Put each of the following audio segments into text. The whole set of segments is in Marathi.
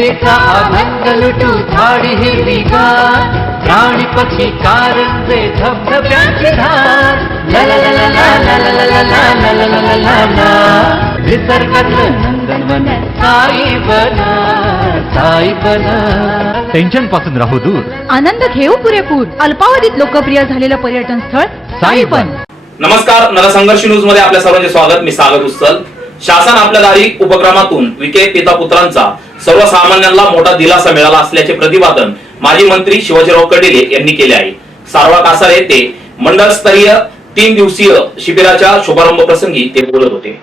गीतेचा अभंग लुटू झाडी हिरवी गार प्राणी पक्षी कारण धबधब्याची टेन्शनपासून राहू दूर आनंद घेऊ पुरेपूर अल्पावधीत लोकप्रिय झालेलं पर्यटन स्थळ साईपन नमस्कार नरसंघर्ष न्यूजमध्ये आपल्या सर्वांचे स्वागत मी सागर उत्सल शासन आपल्या दारी उपक्रमातून विखे पिता पुत्रांचा सर्वसामान्यांना मोठा दिलासा मिळाला असल्याचे प्रतिपादन माजी मंत्री शिवाजीराव कडिले यांनी केले आहे. सारवा कासार येथे मंडळस्तरीय तीन दिवसीय शिबिराच्या शुभारंभ प्रसंगी ते बोलत होते.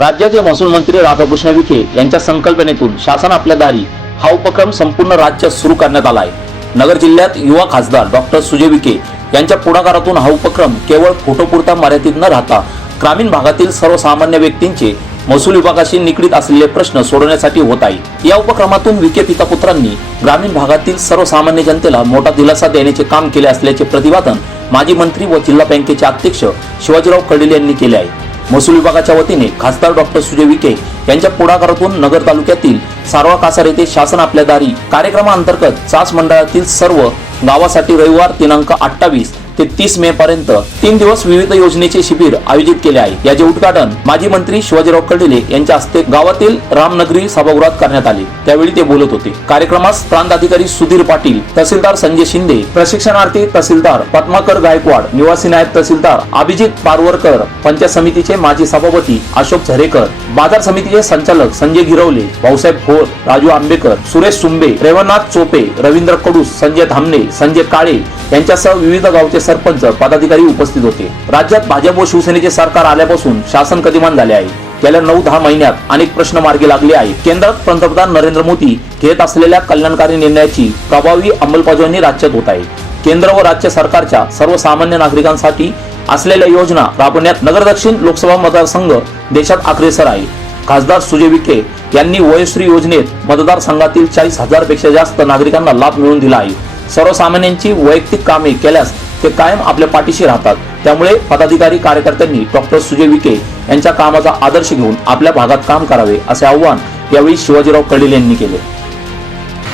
राज्याचे महसूल मंत्री राधाकृष्ण विखे यांच्या संकल्पनेतून शासन आपल्या दारी हा उपक्रम संपूर्ण राज्यात सुरू करण्यात आला आहे. नगर जिल्ह्यात युवा खासदार डॉक्टर सुजय विखे यांच्या पुढाकारातून हा उपक्रम केवळ फोटोपुरता मर्यादित न राहता ग्रामीण भागातील सर्वसामान्य व्यक्तींचे महसूल विभागाशी निगडीत असलेले प्रश्न सोडवण्यासाठी होत आहे. या उपक्रमातून विखे पितापुत्रांनी ग्रामीण भागातील सर्वसामान्य जनतेला मोठा दिलासा देण्याचे काम केले असल्याचे प्रतिपादन माजी मंत्री व जिल्हा बँकेचे अध्यक्ष शिवाजीराव कडील यांनी केले आहे. महसूल विभागाच्या वतीने खासदार डॉक्टर सुजय विखे यांच्या पुढाकारातून नगर तालुक्यातील सारवा कासार येथे शासन आपल्या दारी कार्यक्रमाअंतर्गत चास मंडळातील सर्व गावासाठी रविवार दिनांक अठ्ठावीस ते तीस मे पर्यंत तीन दिवस विविध योजनेचे शिबिर आयोजित केले आहे. याचे उद्घाटन माजी मंत्री शिवाजीराव कर्डिले यांच्या हस्ते गावातील रामनगरी सभागृहात करण्यात आले. त्यावेळी ते बोलत होते. कार्यक्रमास प्रांत अधिकारी सुधीर पाटील तहसीलदार संजय शिंदे प्रशिक्षणार्थी तहसीलदार पद्माकर गायकवाड निवासी नायब तहसीलदार अभिजित पारवरकर पंचायत समितीचे माजी सभापती अशोक झरेकर बाजार समितीचे संचालक संजय गिरवले भाऊसाहेब भोर राजू आंबेकर सुरेश सुंबे रेवनाथ चोपे रवींद्र कडूस संजय धामणे संजय काळे यांच्यासह विविध गावचे सरपंच पदाधिकारी उपस्थित होते. राज्यात भाजप व शिवसेनेचे सरकार आल्यापासून शासन गतिमान झाले आहे. गेल्या नऊ दहा महिन्यात अनेक प्रश्न मार्गी लागले आहेत. केंद्रात पंतप्रधान नरेंद्र मोदी घेत असलेल्या कल्याणकारी निर्णयाची प्रभावी अंमलबजावणी राज्यात होत आहे. केंद्र व राज्य सरकारच्या सर्वसामान्य नागरिकांसाठी असलेल्या योजना राबवण्यात नगर दक्षिण लोकसभा मतदारसंघ देशात अग्रेसर आहे. खासदार सुजय विखे यांनी वयश्री योजनेत मतदारसंघातील चाळीस हजारपेक्षा जास्त नागरिकांना लाभ मिळवून दिला आहे. सर्वसामान्यांची वैयक्तिक कामे केल्यास ते कायम आपल्या पाठीशी राहतात. त्यामुळे पदाधिकारी कार्यकर्त्यांनी डॉक्टर सुजय विखे यांच्या कामाचा आदर्श घेऊन आपल्या भागात काम करावे असे आव्हान यावेळी शिवाजीराव कळील यांनी केले.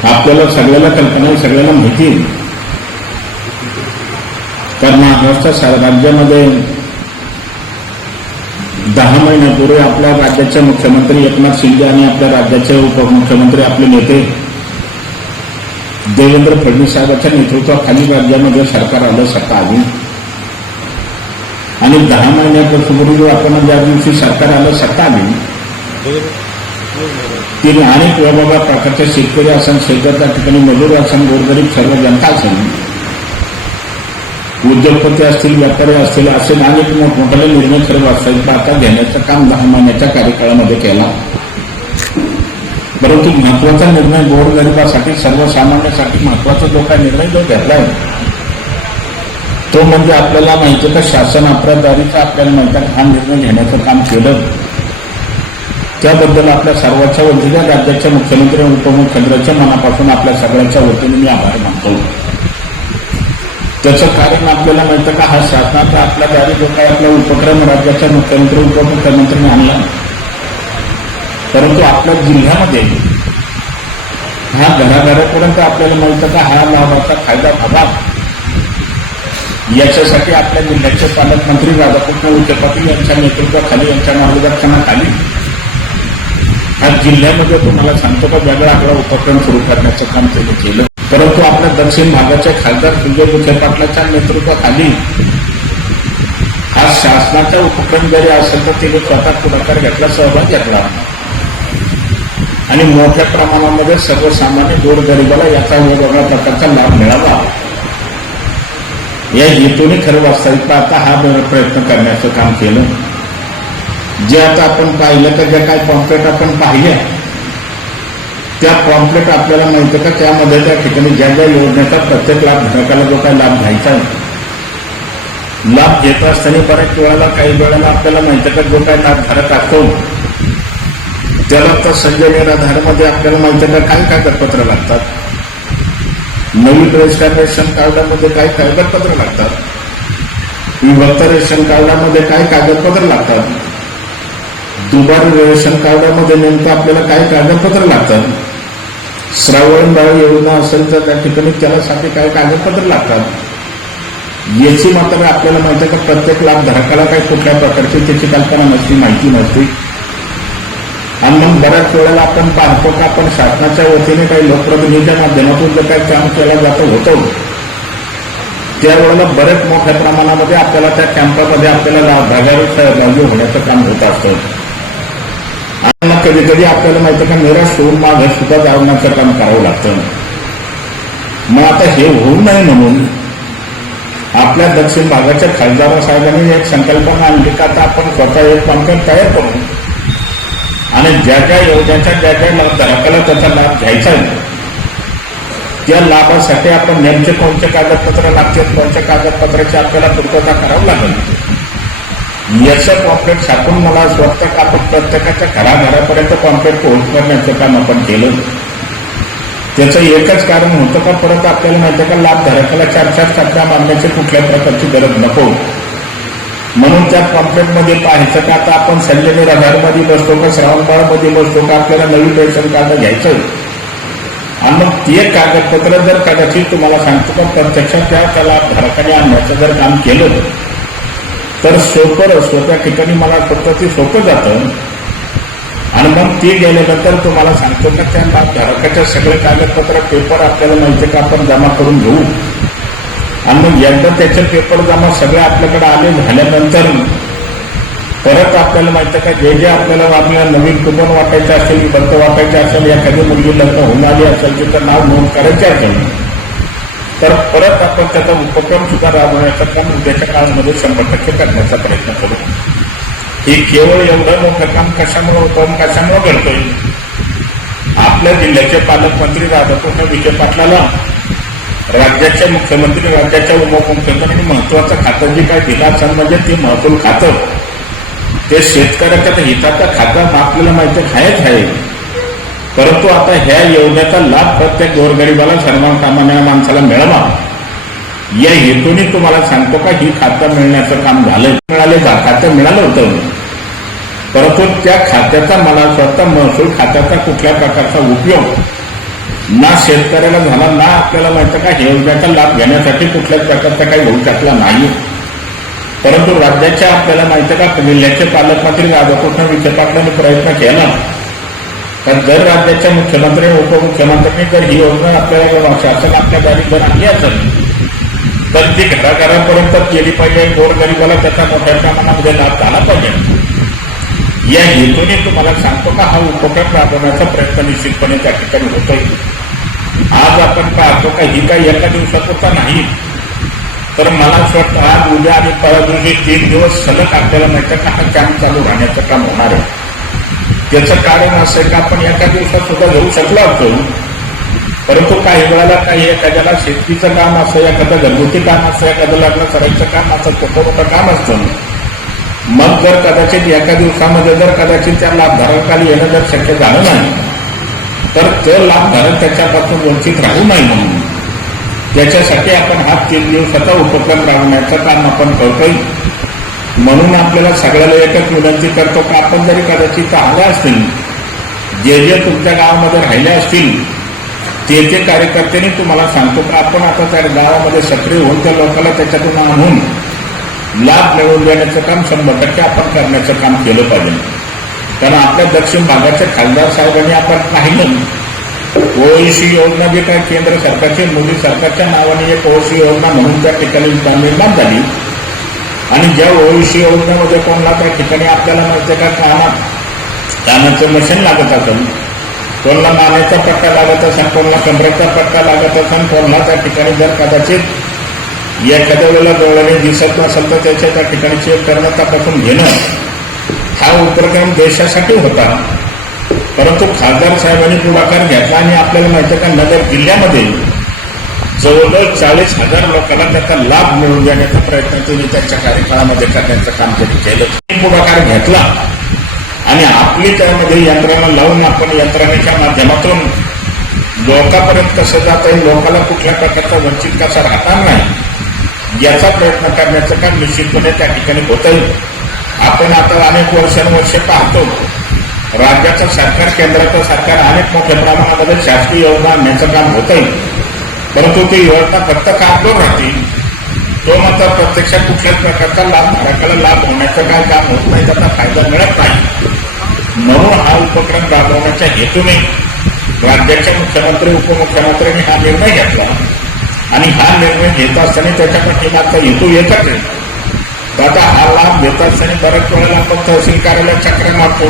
आपल्याला सगळ्याला कल्पना सगळ्याला माहिती कारण महाराष्ट्र राज्यामध्ये दहा महिन्यापूर्वी आपल्या राज्याचे मुख्यमंत्री एकनाथ शिंदे आणि आपल्या राज्याचे उपमुख्यमंत्री आपले नेते देवेंद्र फडणवीस साहेबांच्या नेतृत्वाखाली राज्यामध्ये सरकार आलं सत्ता आली. आणि दहा महिन्यापूर्वी आपण ज्या दिवशी सरकार आलं सत्ता आली. तिने अनेक वेगवेगळ्या प्रकारचे शेतकरी असन शेतकऱ्या त्या ठिकाणी मजूर असन गोरगरीब सर्व जनता असेल उद्योगपती असतील व्यापारी असतील असे अनेक मोठमोठे निर्णय सर्व असतील आता घेण्याचं काम दहा महिन्याच्या कार्यकाळामध्ये केला. परंतु महत्त्वाचा निर्णय गोरगरिबासाठी सर्वसामान्यासाठी महत्त्वाचा जो काही निर्णय जो घेतलाय तो म्हणजे आपल्याला माहिती का शासन अपराधारीचा आपल्याला माहिती हा निर्णय घेण्याचं काम केलं. त्याबद्दल आपल्या सर्वांच्या वतीने राज्याच्या मुख्यमंत्री आणि उपमुख्यमंत्र्यांच्या मनापासून आपल्या सगळ्यांच्या वतीने मी आभार मानतो. त्याचं कारण आपल्याला माहितं का हा शासनाचा आपल्या दारी जो काही आपला उपक्रम राज्याच्या मुख्यमंत्री उपमुख्यमंत्र्यांनी आणला परंतु आपल्या जिल्ह्यामध्ये हा घराघरापर्यंत आपल्याला मिळतं का? हा लाभाचा फायदा व्हावा. याच्यासाठी आपल्या जिल्ह्याचे पालकमंत्री राधाकृष्ण विखे पाटील यांच्या नेतृत्वाखाली यांच्या मार्गदर्शनाखाली आज जिल्ह्यामध्ये तुम्हाला सांगतो का वेगळा आगळा उपक्रम सुरू करण्याचं काम त्यांनी केलं. परंतु आपल्या दक्षिण भागाचे खासदार सुजय विखे पाटलाच्या नेतृत्वाखाली हा शासनाचा उपक्रम जरी असेल तर तिने स्वतः पुढाकार घेतला सहभाग घेतला. आणि मोठ्या प्रमाणामध्ये सर्वसामान्य गोरगरिबाला याचा वेगवेगळ्या प्रकारचा लाभ मिळावा या हेतूने खरं वास्तविकता आता हा प्रयत्न करण्याचं काम केलं. जे आता आपण पाहिलं तर ज्या काय पॉम्पलेट आपण पाहिल्या त्या पॉम्पलेट आपल्याला माहिती का त्यामध्ये त्या ठिकाणी ज्या ज्या योजनेचा प्रत्येक लाभ घटकाला जो काही लाभ घ्यायचा लाभ घेत असताना बऱ्याच वेळेला काही वेळेला आपल्याला माहिती का जो काही लाभ धारक असतो. त्याला तर संजय निराधारमध्ये आपल्याला माहिती आहे काय कागदपत्र लागतात? नवीन रेशन रेशन कार्डामध्ये काय कागदपत्र लागतात? विभक्त रेशन कार्डामध्ये काय कागदपत्र लागतात? दुबारी रेशन कार्डामध्ये नेमकं आपल्याला काय कागदपत्र लागतात? श्रावण बाळ योजना असेल तर त्या ठिकाणी त्यासाठी काय कागदपत्र लागतात? याची मात्र आपल्याला माहिती आहे का प्रत्येक लाभधारकाला काय कुठल्या प्रकारची त्याची कल्पना नसती माहिती नसते. आणि मग बऱ्याच वेळेला आपण पाहतो का आपण शासनाच्या वतीने काही लोकप्रतिनिधीच्या माध्यमातून जे काही काम केलं जातं होतं. त्यावेळेला बऱ्याच मोठ्या प्रमाणामध्ये आपल्याला त्या कॅम्पामध्ये आपल्याला लाभधारक सहभागी होण्याचं काम होत असतं. आणि मग कधी कधी आपल्याला माहिती का निराश होऊन मागे सुद्धा जावण्याचं काम करावं लागतं. मग आता हे होऊ नये म्हणून आपल्या दक्षिण भागाच्या खासदार साहेबांनी एक संकल्पना आणली का आता आपण स्वतः एक कॉन्ट्रॅक्ट तयार करू आणि ज्या ज्या योजनेचा ज्या ज्या लाभधारकाला त्याचा लाभ घ्यायचा आहे. त्या लाभासाठी आपण नेमचे कोणते कागदपत्र लागतात कोणत्या कागदपत्राची आपल्याला पूर्तता करावी लागेल? याचं कॉम्प्लेट छापून मला असं वाटतं का आपण प्रत्येकाच्या घराघरापर्यंत कॉम्प्लेट पोहोचवण्याचं काम आपण केलं. त्याचं एकच कारण होतं का परत आपल्याला माहिती आहे का लाभधारकाला चार चार चक्रा मारण्याची कुठल्या प्रकारची गरज नको. म्हणून त्या कॉम्प्लेटमध्ये पाहायचं का आता आपण संजय रडारमध्ये बसतो का श्रावणबाळमध्ये बसतो का आपल्याला नवीन रेशन कार्ड घ्यायचं आणि मग ते कागदपत्र जर कदाचित तुम्हाला सांगतो का प्रत्यक्षात त्या त्याला धारकाने आणण्याचं जर काम केलं तर सोपं सोप्या ठिकाणी मला फक्त ते सोपं जातं. आणि मग ते गेल्यानंतर तुम्हाला सांगतो का त्या लाभधारकाच्या सगळे कागदपत्र पेपर आपल्याला माहिती का आपण जमा करून घेऊ. आणि मग एकदा त्याचे पेपर जमा सगळे आपल्याकडे आले झाल्यानंतर परत आपल्याला माहिती का जे जे आपल्याला आपल्याला नवीन कुपन वाटायचे असेल भक्त वाटायचे असेल एखादी मुलगी लग्न होऊन आली असेल तिथं नाव नोंद करायचे असेल तर परत आपण त्याचा उपक्रम सुद्धा राबवण्याचा काम उद्याच्या काळामध्ये शंभर टक्के करण्याचा प्रयत्न करू. हे केवळ एवढं मोठं काम कशामुळे होतं आणि कशामुळे घडतोय? आपल्या जिल्ह्याचे पालकमंत्री राधाकृष्ण विजय पाटलाला राज्याच्या मुख्यमंत्री राज्याच्या उपमुख्यमंत्र्यांनी महत्वाचं खातं जे काय दिलं असं म्हणजे ते महसूल खातं. ते शेतकऱ्याच्या हिताचं खातं आपल्याला माहिती आहेच आहे. परंतु आता ह्या योजनेचा लाभ प्रत्येक गोरगरिबाला सर्वसामान्य माणसाला मिळावा. या हेतूने तुम्हाला सांगतो का ही खातं मिळण्याचं काम झालं मिळाले जा खातं मिळालं होतं. परंतु त्या खात्याचा मला स्वतः महसूल खात्याचा कुठल्या प्रकारचा उपयोग ना शेतकऱ्याला झाला ना आपल्याला माहिती का हे योजनेचा लाभ घेण्यासाठी कुठल्याच प्रकारचा काही होऊ शकला नाही. परंतु राज्याच्या आपल्याला माहिती का जिल्ह्याचे पालकमंत्री राधाकृष्ण विखे पाटलांनी प्रयत्न केला. तर जर राज्याच्या मुख्यमंत्री उपमुख्यमंत्र्यांनी जर ही योजना आपल्याला शासन आपल्या दारी जर आणली असेल तर ती घराघरापर्यंत केली पाहिजे गोरगरिबाला त्याचा मोठ्या प्रमाणामध्ये लाभ झाला पाहिजे. या हेतूने तुम्हाला सांगतो का हा उपक्रम राबवण्याचा प्रयत्न निश्चितपणे त्या ठिकाणी होतोय. आज आपण पाहतो का ही काही एका दिवसात होता नाही. तर मला असं वाटतं आज उद्या आणि परवा दिवशी तीन दिवस सलग आपल्याला माहिती का हा कॅम्प चालू राहण्याचं काम होणार आहे. त्याचं कारण असं आहे का आपण एका दिवसात सुद्धा घेऊ शकलो असतो. परंतु काही वेळाला काही एखाद्याला शेतीचं काम असं एखादं घरगुती काम असं एखादं लग्न करायचं काम असं छोटं मोठं काम असतं. मग जर कदाचित एका दिवसामध्ये जर कदाचित त्या लाभधारकाला येणं जर शक्य झालं नाही तर तो लाभधारक त्याच्यापासून वंचित राहू नये म्हणून. त्याच्यासाठी आपण हा तीन दिवसाचा उपक्रम राबवण्याचं काम आपण करतोय. म्हणून आपल्याला सगळ्याला एकच विनंती करतो का आपण जरी कदाचित आले असतील जे जे तुमच्या गावामध्ये राहिले असतील ते ते कार्यकर्त्यांनी तुम्हाला सांगतो का आपण आता त्या गावामध्ये सक्रिय होऊन त्या लोकांना त्याच्यातून आणून लाभ मिळवून देण्याचं काम शंभर टक्के आपण करण्याचं काम केलं पाहिजे. कारण आपल्या दक्षिण भागाच्या खासदार साहेबांनी आपण पाहिलं. ओईसी योजना जे काय केंद्र सरकारची मोदी सरकारच्या नावाने एक ओईसी योजना म्हणून त्या ठिकाणी निर्माण झाली. आणि ज्या ओईसी योजनेमध्ये कोणाला त्या ठिकाणी आपल्याला माहिती का कामात कामाचं मशीन लागत असेल कोणाला मानेचा पट्टा लागत असेल कोणाला कमरेचा पट्टा लागत असेल कोणाला त्या ठिकाणी जर कदाचित एखाद्या वेळेला डोळ्याने दिसत नसेल तर त्याच्या त्या ठिकाणी चेक करणं तपासून घेणं हा उपक्रम देशासाठी होता. परंतु खासदार साहेबांनी पुढाकार घेतला आणि आपल्याला माहिती आहे का नगर जिल्ह्यामध्ये जवळजवळ चाळीस हजार लोकांना त्याचा लाभ मिळवून देण्याचा प्रयत्न त्यांनी त्यांच्या कार्यकाळामध्ये करण्याचं काम त्यांनी केलं. पुढाकार घेतला आणि आपली त्यामध्ये यंत्रणा लावून आपण यंत्रणेच्या माध्यमातून लोकांपर्यंत कसं जाता येईल लोकांना कुठल्या प्रकारचा वंचित कसा राहणार नाही याचा प्रयत्न करण्याचं काम निश्चितपणे त्या ठिकाणी होता येईल आपण आता अनेक वर्षानुवर्ष पाहतो. राज्याचं सरकार केंद्राचं सरकार अनेक मोठ्या प्रमाणामध्ये शासकीय योजना आणण्याचं काम होतंय. परंतु ती योजना फक्त कागदवर राहते. तो मात्र प्रत्यक्षात कुठल्याच प्रकारचा लाभ धारकाला लाभ होण्याचं काय काम होत नाही त्याचा फायदा मिळत नाही. म्हणून हा उपक्रम राबवण्याच्या हेतूने राज्याचे मुख्यमंत्री उपमुख्यमंत्र्यांनी हा निर्णय घेतला. आणि हा निर्णय घेत असताना त्याच्या पाठीमागचा हेतू एकच आहे. आता हा लाभ घेत असताना बऱ्याच वेळेला आपण तहसील कार्यालयात चक्र मारतो.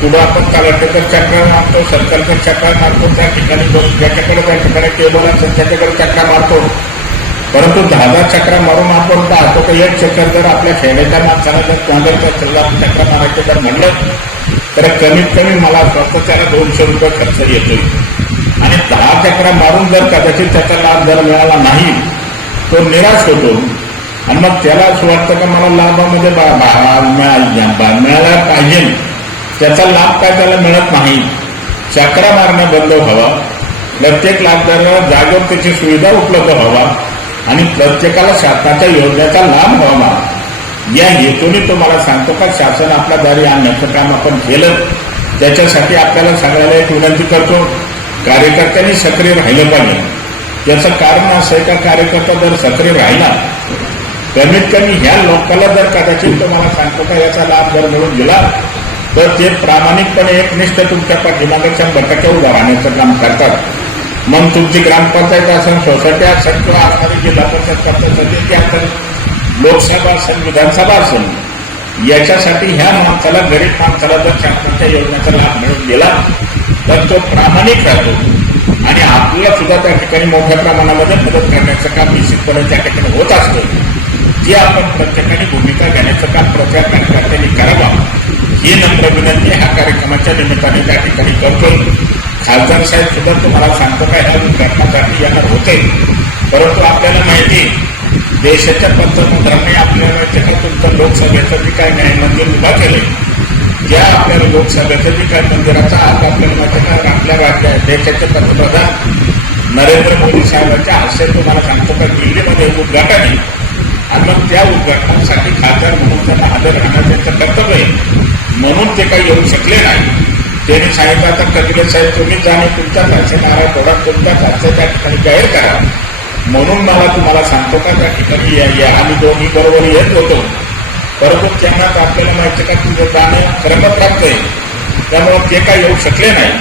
पुढं आपण कलेक्टर चक्र मारतो सर्कलकर चक्र मारतो त्या ठिकाणी ज्याच्याकडे त्या ठिकाणी टेबल असेल त्याच्याकडे चक्र मारतो. परंतु दहा दहा चक्र मारून आपण पाहतो का एक चक्कर जर आपल्या खेड्याच्या माणसाला जर तोंडाच्या चक्र मारायचं जर म्हणलं तर कमीत कमी मला स्वतः त्याला दोनशे रुपये खर्च येतोय. आणि दहा चक्र मारून जर कदाचित त्याचा लाभ जर मिळाला नाही तो निराश होतो. आणि मग त्याला असं वाटतं का मला लाभामध्ये बा- मिळायला पाहिजे. त्याचा लाभ काय त्याला मिळत नाही. चक्रा मारणं बंद व्हावा. प्रत्येक लाभदाराला जागेवर त्याची सुविधा उपलब्ध व्हावा. आणि प्रत्येकाला शासनाच्या योजनेचा लाभ व्हावा या हेतूने तुम्हाला सांगतो का शासन आपल्या दारी आणण्याचं काम आपण केलं. त्याच्यासाठी आपल्याला सगळ्याला एक विनंती करतो. कार्यकर्त्यांनी सक्रिय राहिलं पाहिजे. याचं कारण असं आहे का कार्यकर्ता जर सक्रिय राहिला कमीत कमी ह्या लोकांना जर कदाचित तुम्हाला सांगतो का याचा लाभ जर मिळून दिला तर ते प्रामाणिकपणे एकनिष्ठ तुमच्या पाठीमागे शंभर टक्के उभा राहण्याचं काम करतात. मग तुमची ग्रामपंचायत असेल सोसायटी असेल किंवा असणारी जिल्हा परिषद पंचायत असेल लोकसभा असेल विधानसभा असेल याच्यासाठी ह्या माणसाला गरीब माणसाला जर शासनाच्या योजनेचा लाभ मिळून दिला तर तो प्रामाणिक राहतो. आणि आपल्याला सुद्धा त्या ठिकाणी मोठ्या प्रमाणामध्ये मदत करण्याचं काम निश्चितपणे त्या ठिकाणी होत असतं. जी आपण प्रत्येकाने भूमिका घेण्याचं काम प्रचार कार्यकर्त्यांनी करावा ही नम्र विनंती हा कार्यक्रमाच्या निमित्ताने त्या ठिकाणी करतो खासदार साहेब सुद्धा तुम्हाला सांगतो काय ह्या उद्घाटनासाठी येणार होते. परंतु आपल्याला माहिती देशाच्या पंतप्रधानांनी आपल्याला त्याच्यातून लोकसभेचं जे काय न्याय मंदिर उभा केले या आपल्याला लोकसभेचं जे काय मंदिराचा आज आपल्याला माहिती आपल्या राज्या देशाचे पंतप्रधान नरेंद्र मोदी साहेबांच्या हस्ते तुम्हाला सांगतो का दिल्लीमध्ये उद्घाटन आहे. आणि मग त्या उद्घाटनासाठी खासदार म्हणून त्यांना हजर राहणं त्यांचं कर्तव्य आहे. म्हणून ते काही येऊ शकले नाही. त्यांनी सांगितलं आता कधी साहेब तुम्ही जाणे तुमच्या घरचे नारळ थोडा तुमच्या तारखे त्या ठिकाणी जाहीर करा. म्हणून मला तुम्हाला सांगतो का त्या ठिकाणी या आम्ही दोन्ही बरोबर येत होतो. परंतु त्यांना आपल्याला माहिती का तुझं जाणं खरं प्राप्त आहे. त्यामुळे ते काही येऊ शकले नाही.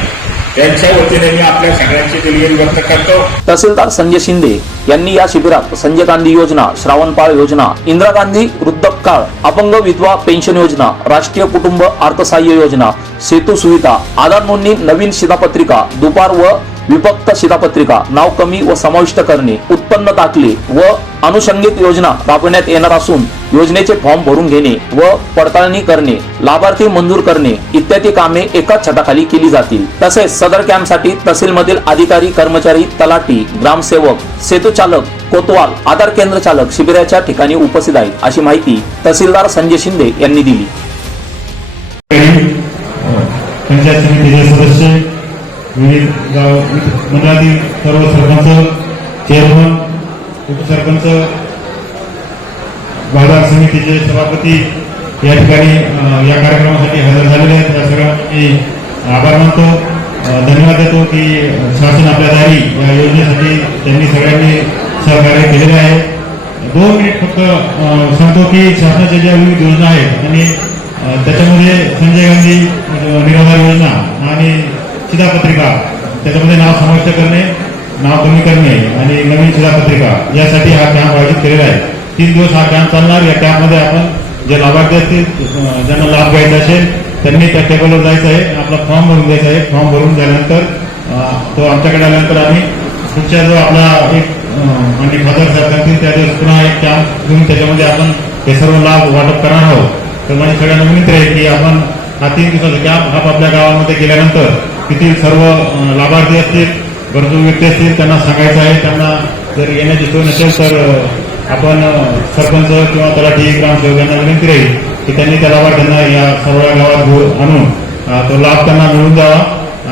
यांच्या वतीने मी आपल्या सगळ्यांची दिलगिरी व्यक्त करतो. तहसीलदार संजय शिंदे यांनी या शिबिरात संजय गांधी योजना श्रावणपाळ योजना इंदिरा गांधी वृद्धकाळ अपंग विधवा पेन्शन योजना राष्ट्रीय कुटुंब अर्थसहाय्य योजना सेतू सुविधा आधार नोंदणी नवीन शिधापत्रिका दुपार व विभक्त शिधापत्रिका नाव कमी व समाविष्ट करणे उत्पन्न दाखले व अनुषंगिक योजना राबवण्यात येणार असून योजनेचे फॉर्म भरून घेणे व पडताळणी करणे लाभार्थी मंजूर करणे इत्यादी कामे एकाच छताखाली केली जातील. तसेच सदर कॅम्पसाठी तहसीलमधील अधिकारी कर्मचारी तलाठी ग्रामसेवक सेतू चालक कोतवाल आधार केंद्र चालक शिबिराच्या ठिकाणी उपस्थित आहेत अशी माहिती तहसीलदार संजय शिंदे यांनी दिली. सदस्य विविध गाव मंडळातील सर्व सरपंच चेअरमन उपसरपंच बाजार समितीचे सभापती या ठिकाणी या कार्यक्रमासाठी हजर झालेले आहेत. त्या सगळ्यांनी आभार मानतो. धन्यवाद देतो की शासन आपल्या दारी या योजनेसाठी त्यांनी सगळ्यांनी सहकार्य केलेले आहे. दोन मिनिट फक्त सांगतो की शासनाच्या ज्या विविध योजना आहेत आणि त्याच्यामध्ये संजय गांधी निराधार योजना आणि शिधापत्रिका. त्याच्यामध्ये नाव समाविष्ट करणे नाव कमी करणे आणि नवीन शिधापत्रिका. यासाठी हा कॅम्प आयोजित केलेला आहे. तीन दिवस हा कॅम्प चालणार. या कॅम्पमध्ये आपण जे लाभार्थी असतील ज्यांना लाभ घ्यायचा असेल त्यांनी त्या टेबलवर जायचं आहे. आपला फॉर्म भरून द्यायचा आहे. फॉर्म भरून झाल्यानंतर तो आमच्याकडे आल्यानंतर आम्ही पुढच्या जो आपला एक म्हणजे फादर खासदार साहेब सांगतील त्या दिवस पुन्हा एक कॅम्प घेऊन त्याच्यामध्ये आपण हे सर्व लाभ वाटप करणार आहोत. तर माझी सगळ्यांना विनंती आहे की आपण हा तीन दिवसाचा कॅम्प हा आपल्या गावामध्ये गेल्यानंतर तिथील सर्व लाभार्थी असतील गरजू व्यक्ती असतील त्यांना सांगायचं आहे. त्यांना जर येण्याची सोय नसेल तर आपण सरपंच किंवा तलाठी ग्रामसेवक यांना विनंती राहील की त्यांनी त्या लाभार्थ्यांना या सर्व गावात आणून तो लाभ त्यांना मिळून द्यावा.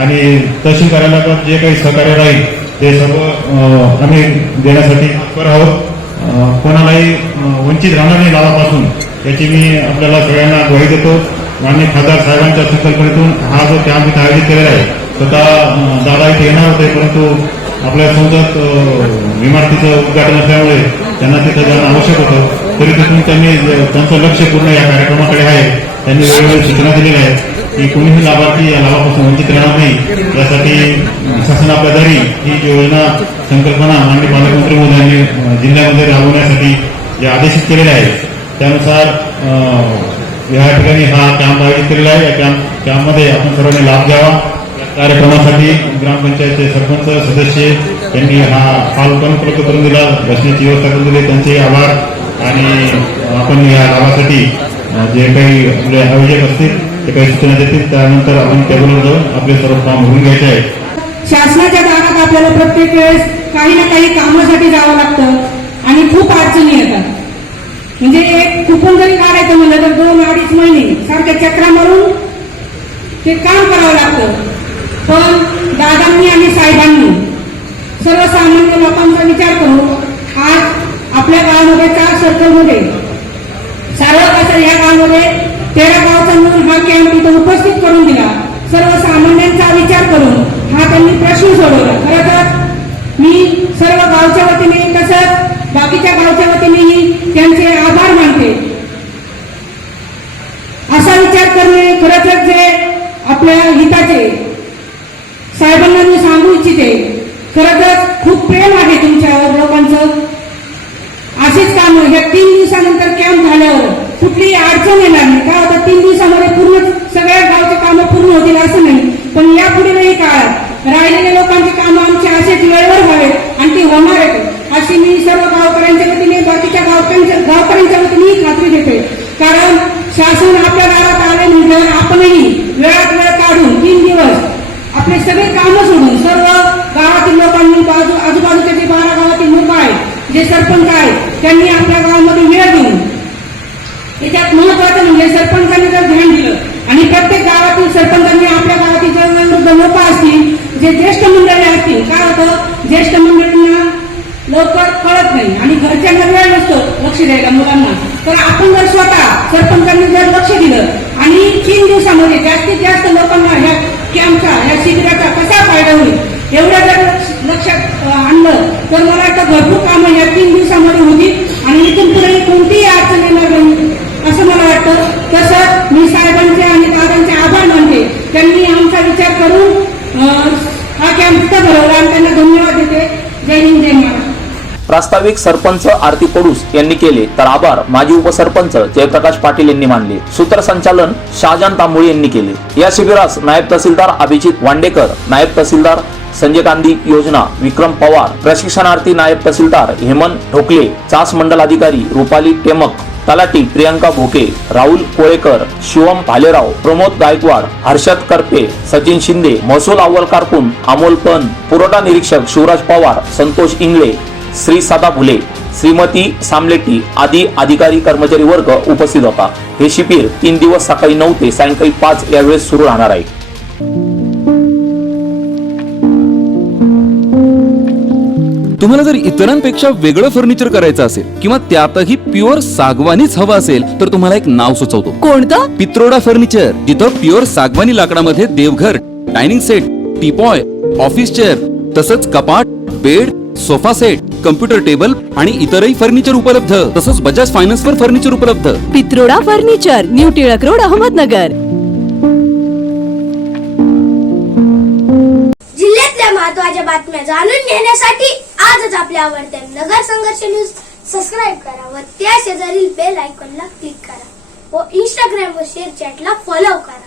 आणि तहसील कार्यालयात जे काही सहकार्य राहील ते सर्व आम्ही देण्यासाठी तत्पर आहोत. कोणालाही वंचित राहणार नाही लाभापासून. याची मी आपल्याला सगळ्यांना ग्वाही देतो. माननीय खासदार साहेबांच्या संकल्पनेतून हा जो कॅम्प इथे आयोजित केलेला आहे स्वतः दादा इथे येणार होते परंतु आपल्या संसद इमारतीचं उद्घाटन असल्यामुळे त्यांना तिथं जाणं आवश्यक होतं. तरी तिथून त्यांनी त्यांचं लक्ष पूर्ण या कार्यक्रमाकडे आहे त्यांनी वेळोवेळी सूचना दिलेल्या आहेत की कोणीही लाभार्थी या लाभापासून वंचित राहणार नाही. यासाठी शासन ही योजना संकल्पना माननीय पालकमंत्री मोदी यांनी जिल्ह्यामध्ये राबवण्यासाठी जे आदेशित केलेले आहेत त्यानुसार या ठिकाणी हा कॅम्प आयोजित केलेला आहे. या कॅम्प कॅम्पमध्ये आपण सर्वांनी लाभ घ्यावा. या कार्यक्रमासाठी ग्रामपंचायतचे सरपंच सदस्य यांनी हा हॉल पण उपलब्ध करून दिला. बसण्याची व्यवस्था करून दिली. त्यांचे आभार. आणि आपण या लाभासाठी जे काही आपले आयोजक असतील ते काही सूचना देतील त्यानंतर आपण टेबलवर जाऊन आपले सर्व काम भरून घ्यायचे आहे शासनाच्या दारात आपल्याला प्रत्येक वेळेस काही ना काही कामासाठी जावं लागतं. आणि खूप अडचणी येतात. म्हणजे एक कुपन जरी काढायचं म्हणलं तर दोन अडीच महिने सारख्या चक्रा मारून ते काम करावं लागतं. पण दादांनी आणि साहेबांनी सर्वसामान्य लोकांचा विचार करून आज आपल्या गावामध्ये चार सर्कलमध्ये सारळ कसं या गावामध्ये तेरा गावचा म्हणून हा कॅम्प इथं उपस्थित करून दिला. सर्वसामान्यांचा विचार करून हा त्यांनी प्रश्न सोडवला. खरं तर मी सर्व गावच्या वतीने तसंच बाकीच्या गावच्या वतीनेही त्यांचे आभार मानते. असा विचार करणे खरं जे आपल्या हिताचे साहेबांना मी सांगू इच्छिते खरं तर खूप प्रेम आहे तुमच्यावर लोकांचं. अशीच कामं ह्या तीन दिवसानंतर कॅम्प झाल्यावर कुठलीही अडचण येणार नाही. का आता तीन दिवसामध्ये पूर्ण सगळ्या गावचे कामं पूर्ण होतील असं नाही. पण यापुढे काळात राहिलेल्या लोकांची कामं आमचे असेच वेळेवर व्हावेत आणि ती होणार आहेत अशी मी सर्व गावकऱ्यांच्या वतीने बाकीच्या गावकऱ्यांच्या गावकऱ्यांच्या वतीने खात्री देते. कारण शासन आपल्या गावात आले म्हणजे आपणही वेळात वेळ काढून तीन दिवस आपले सगळे कामं सोडून सर्व गावातील लोकांनी बाजू आजूबाजूच्या जे बारा गावातील लोक आहेत जे सरपंच आहेत त्यांनी आपल्या गावामध्ये वेळ देऊन त्याच्यात महत्वाचं म्हणजे सरपंचांनी जर ध्यान दिलं आणि प्रत्येक गावातील सरपंचांनी आपल्या गावातील जर लोक असतील जे ज्येष्ठ मंडळी असतील काय होतं? ज्येष्ठ मंडळींना लवकर कळत नाही. आणि घरच्यांना वेळ नसतो लक्ष द्यायला मुलांना. तर आपण जर स्वतः सरपंचांनी जर लक्ष दिलं आणि तीन दिवसामध्ये जास्तीत जास्त लोकांना ह्या कॅम्पचा ह्या शिबिराचा कसा फायदा होईल एवढं जर लक्ष- लक्षात आणलं तर मला वाटतं भरपूर कामं या तीन दिवसामध्ये होती आणि इथून पुढे कोणतीही अडचण येणार नाही असं मला वाटतं. तसं मी साहेबांचे आणि दादांचे आभार मानते. त्यांनी आमचा विचार करून हा कॅम्प भरवला आणि त्यांना धन्यवाद देते. जय हिंद जय महाराज प्रास्ताविक सरपंच आरती पडूस यांनी केले. तर आभार माजी उपसरपंच जयप्रकाश पाटील यांनी मानले. सूत्रसंचालन शहाजान तांबोळी यांनी केले. या शिबिरास नायब तहसीलदार अभिजित वांडेकर नायब तहसीलदार संजय गांधी योजना विक्रम पवार प्रशिक्षणार्थी नायब तहसीलदार हेमंत ढोकले चास मंडल अधिकारी रुपाली टेमक तलाटी प्रियंका भोके राहुल कोळेकर शिवम भालेराव प्रमोद गायकवाड हर्षद करपे सचिन शिंदे महसूल अव्वल कारकून अमोल पन पुरवठा निरीक्षक शिवराज पवार संतोष इंगळे श्री सदा भुले श्रीमती सामलेटी आदी अधिकारी कर्मचारी वर्ग उपस्थित होता. हे शिबिर तीन दिवस सकाळी नऊ ते सायंकाळी पाच या वेळेस सुरू राहणार आहे. तुम्हाला जर इतरांपेक्षा वेगळं फर्निचर करायचं असेल किंवा त्यातही प्युअर सागवानीच हवं असेल तर तुम्हाला एक नाव सुचवतो. कोणतं? पित्रोडा फर्निचर जिथं प्युअर सागवानी लाकडामध्ये देवघर dining set teapoy office chair तसंच कपाट bed sofa set computer table आणि इतरही फर्निचर उपलब्ध. तसंच बजाज फायनान्स वर फर्निचर उपलब्ध. Pitroda furniture new Tilak road Ahmednagar. जिल्ह्यातल्या महत्त्वाच्या बातम्या जाणून घेण्यासाठी आजच आपल्या आवडत्या नगर संघर्ष न्यूज सबस्क्राईब करा व त्या शेजारील बेल आयकॉनला क्लिक करा व इंस्टाग्राम व शेअर चॅटला फॉलो करा.